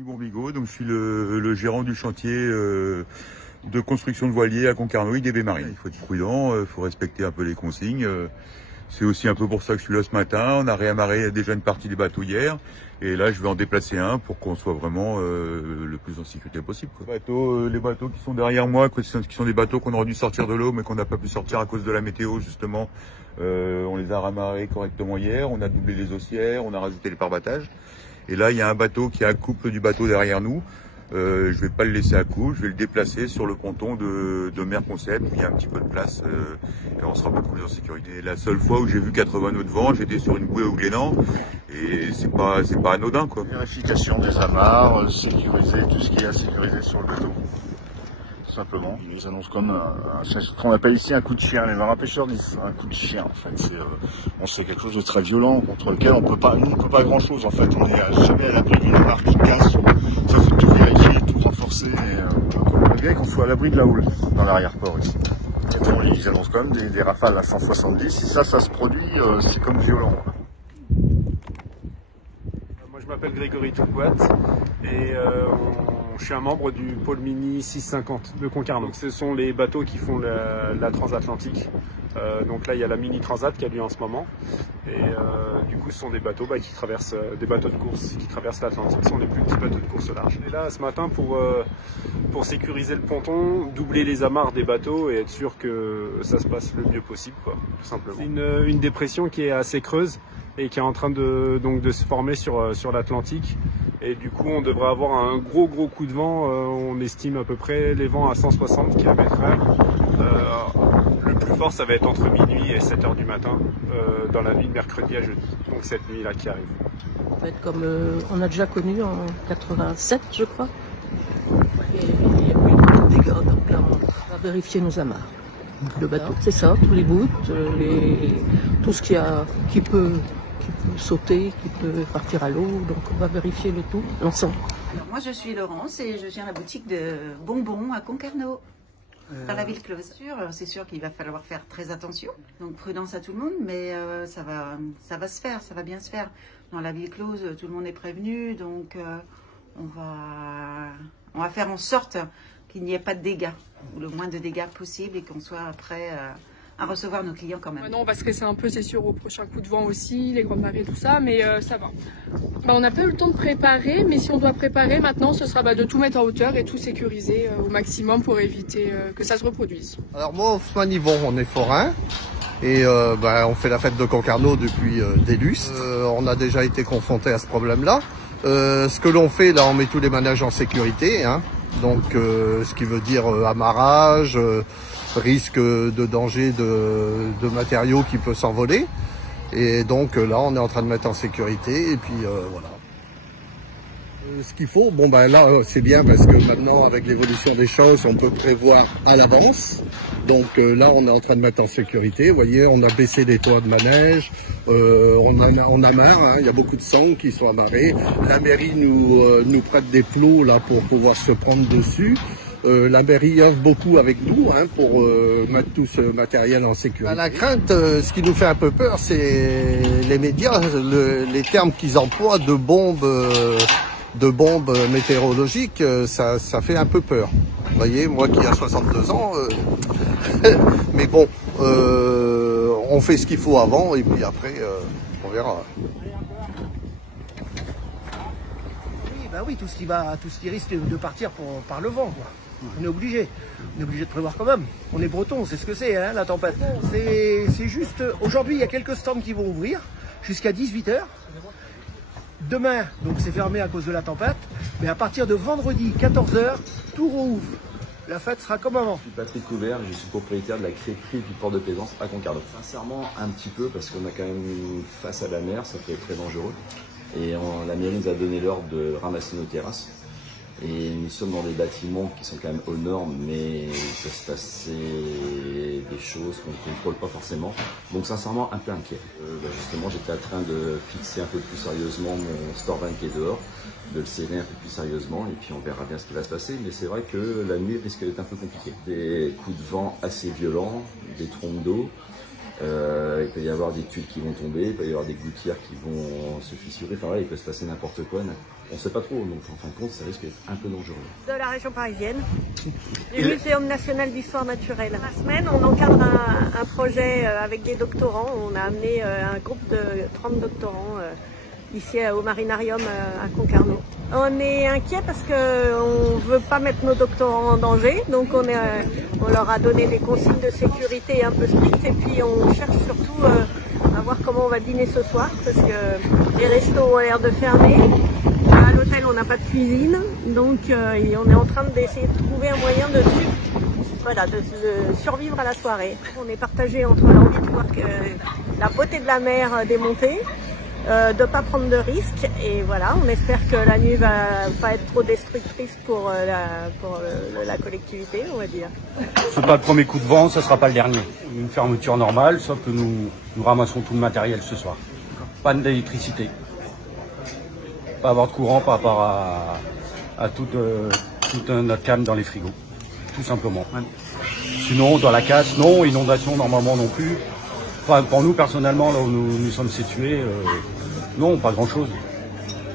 Bourbigo, donc je suis le gérant du chantier de construction de voiliers à Concarneau, IDB Marine. Il faut être prudent, il faut respecter un peu les consignes. C'est aussi un peu pour ça que je suis là ce matin. On a réamarré déjà une partie des bateaux hier. Et là, je vais en déplacer un pour qu'on soit vraiment le plus en sécurité possible, quoi. Les bateaux qui sont derrière moi, qui sont des bateaux qu'on aurait dû sortir de l'eau, mais qu'on n'a pas pu sortir à cause de la météo, justement. On les a ramarrés correctement hier. On a doublé les haussières, on a rajouté les parbattages. Et là, il y a un bateau qui est à couple du bateau derrière nous. Je vais pas le laisser à couple, je vais le déplacer sur le ponton de Mer Concept, où il y a un petit peu de place et on sera beaucoup plus en sécurité. La seule fois où j'ai vu 80 nœuds de vent, j'étais sur une bouée au Glénan et c'est pas anodin, quoi. Vérification des amarres, sécuriser tout ce qui est à sécuriser sur le bateau. Tout simplement. Ils nous annoncent comme ce qu'on appelle ici un coup de chien. Les marins pêcheurs disent un coup de chien. En fait, c'est quelque chose de très violent contre lequel on peut pas grand chose. En fait, on n'est jamais à l'abri d'une amarre qui casse. Ça faut tout vérifier, tout renforcer. Et bien qu'on soit à l'abri de la houle dans l'arrière-port ici. Et bon, ils annoncent quand même des rafales à 170. Si ça se produit, c'est comme violent. Moi, je m'appelle Grégory Toubouat et je suis un membre du pôle mini 650 de Concarneau. Donc, ce sont les bateaux qui font la transatlantique. Donc là, il y a la mini transat qui a lieu en ce moment. Et du coup, ce sont des bateaux qui traversent, des bateaux de course qui traversent l'Atlantique. Ce sont les plus petits bateaux de course large. Et là, ce matin, pour sécuriser le ponton, doubler les amarres des bateaux et être sûr que ça se passe le mieux possible, quoi, tout simplement. C'est une dépression qui est assez creuse et qui est en train de se former sur l'Atlantique. Et du coup, on devrait avoir un gros coup de vent. On estime à peu près les vents à 160 km/h. Le plus fort, ça va être entre minuit et 7 h du matin, dans la nuit de mercredi à jeudi. Donc cette nuit-là qui arrive. Ça va être comme on a déjà connu en 87, je crois. Et il n'y a plus de dégâts. Donc là, on va vérifier nos amarres. Le bateau, c'est ça, tous les bouts, tout ce qui peut sauter, qui peut partir à l'eau, donc on va vérifier le tout, l'ensemble. Alors moi je suis Laurence et je gère la boutique de bonbons à Concarneau, par la ville close. C'est sûr qu'il va falloir faire très attention, donc prudence à tout le monde, mais ça va se faire, ça va bien se faire. Dans la ville close, tout le monde est prévenu, donc on va faire en sorte qu'il n'y ait pas de dégâts, ou le moins de dégâts possible, et qu'on soit prêt à recevoir nos clients quand même. Non, on va stresser un peu, c'est sûr, au prochain coup de vent aussi, les grandes marées, tout ça, mais ça va. On n'a pas eu le temps de préparer, mais si on doit préparer maintenant, ce sera de tout mettre en hauteur et tout sécuriser au maximum pour éviter que ça se reproduise. Alors moi, Ousmane Yvon, on est forain et on fait la fête de Concarneau depuis des lustres. On a déjà été confronté à ce problème-là. Ce que l'on fait, là, on met tous les manèges en sécurité, hein. Donc ce qui veut dire amarrage, risque de danger de matériaux qui peut s'envoler. Et donc là, on est en train de mettre en sécurité et puis voilà. Ce qu'il faut, là c'est bien parce que maintenant avec l'évolution des choses, on peut prévoir à l'avance. Donc là, on est en train de mettre en sécurité. Vous voyez, on a baissé les toits de manège, on amarre, hein, il y a beaucoup de sangs qui sont amarrés. La mairie nous prête des plots là pour pouvoir se prendre dessus. La mairie œuvre beaucoup avec nous pour mettre tout ce matériel en sécurité. La crainte, ce qui nous fait un peu peur, c'est les médias, les termes qu'ils emploient de bombes météorologiques, ça fait un peu peur. Vous voyez, moi qui ai 62 ans, mais bon, on fait ce qu'il faut avant et puis après, on verra. Oui, tout ce qui risque de partir par le vent, quoi. On est obligé de prévoir quand même. On est breton, c'est ce que c'est, hein, la tempête. C'est juste, aujourd'hui, il y a quelques stands qui vont ouvrir jusqu'à 18 h. Demain, donc c'est fermé à cause de la tempête, mais à partir de vendredi 14 h, tout rouvre. La fête sera comme avant. Je suis Patrick Couvert, je suis propriétaire de la crêperie du port de Plaisance à Concarneau. Sincèrement, un petit peu, parce qu'on a quand même face à la mer, ça peut être très dangereux. Et la mairie nous a donné l'ordre de ramasser nos terrasses. Et nous sommes dans des bâtiments qui sont quand même aux normes, mais il peut se passer des choses qu'on ne contrôle pas forcément. Donc sincèrement, un peu inquiet. Justement, j'étais en train de fixer un peu plus sérieusement mon store van qui est dehors, de le serrer un peu plus sérieusement, et puis on verra bien ce qui va se passer. Mais c'est vrai que la nuit risque d'être un peu compliquée. Des coups de vent assez violents, des trompes d'eau. Il peut y avoir des tuiles qui vont tomber, il peut y avoir des gouttières qui vont se fissurer, enfin voilà, il peut se passer n'importe quoi. on ne sait pas trop, donc en fin de compte, ça risque d'être un peu dangereux. De la région parisienne, du Muséum national d'histoire naturelle. La semaine, on encadre un projet avec des doctorants. On a amené un groupe de 30 doctorants ici au Marinarium à Concarneau. On est inquiet parce qu'on ne veut pas mettre nos doctorants en danger, donc on leur a donné des consignes de sécurité un peu strictes et puis on cherche surtout à voir comment on va dîner ce soir parce que les restos ont l'air de fermer. À l'hôtel, on n'a pas de cuisine, donc on est en train d'essayer de trouver un moyen de survivre à la soirée. On est partagé entre l'envie de voir la beauté de la mer démontée, de ne pas prendre de risques, et voilà, on espère que la nuit va pas être trop destructrice pour la collectivité, on va dire. Ce n'est pas le premier coup de vent, ce ne sera pas le dernier. Une fermeture normale, sauf que nous ramassons tout le matériel ce soir. Panne d'électricité. Pas avoir de courant par rapport à toute notre cam dans les frigos, tout simplement. Sinon, dans la casse, non, inondation normalement non plus. Enfin, pour nous personnellement, là où nous sommes situés, non, pas grand-chose.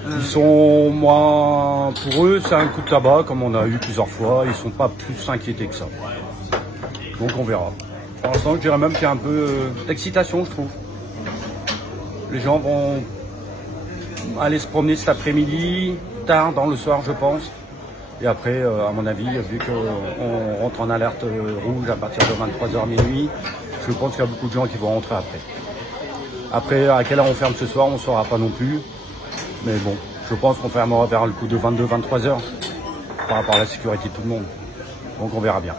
Ils sont moins, pour eux, c'est un coup de tabac, comme on a eu plusieurs fois. Ils sont pas plus inquiétés que ça. Donc on verra. Pour l'instant, je dirais même qu'il y a un peu d'excitation, je trouve. Les gens vont aller se promener cet après-midi, tard dans le soir, je pense. Et après, à mon avis, vu qu'on rentre en alerte rouge à partir de 23h minuit, je pense qu'il y a beaucoup de gens qui vont rentrer après. Après, à quelle heure on ferme ce soir, on ne saura pas non plus. Mais bon, je pense qu'on fermera vers le coup de 22-23h par rapport à la sécurité de tout le monde. Donc on verra bien.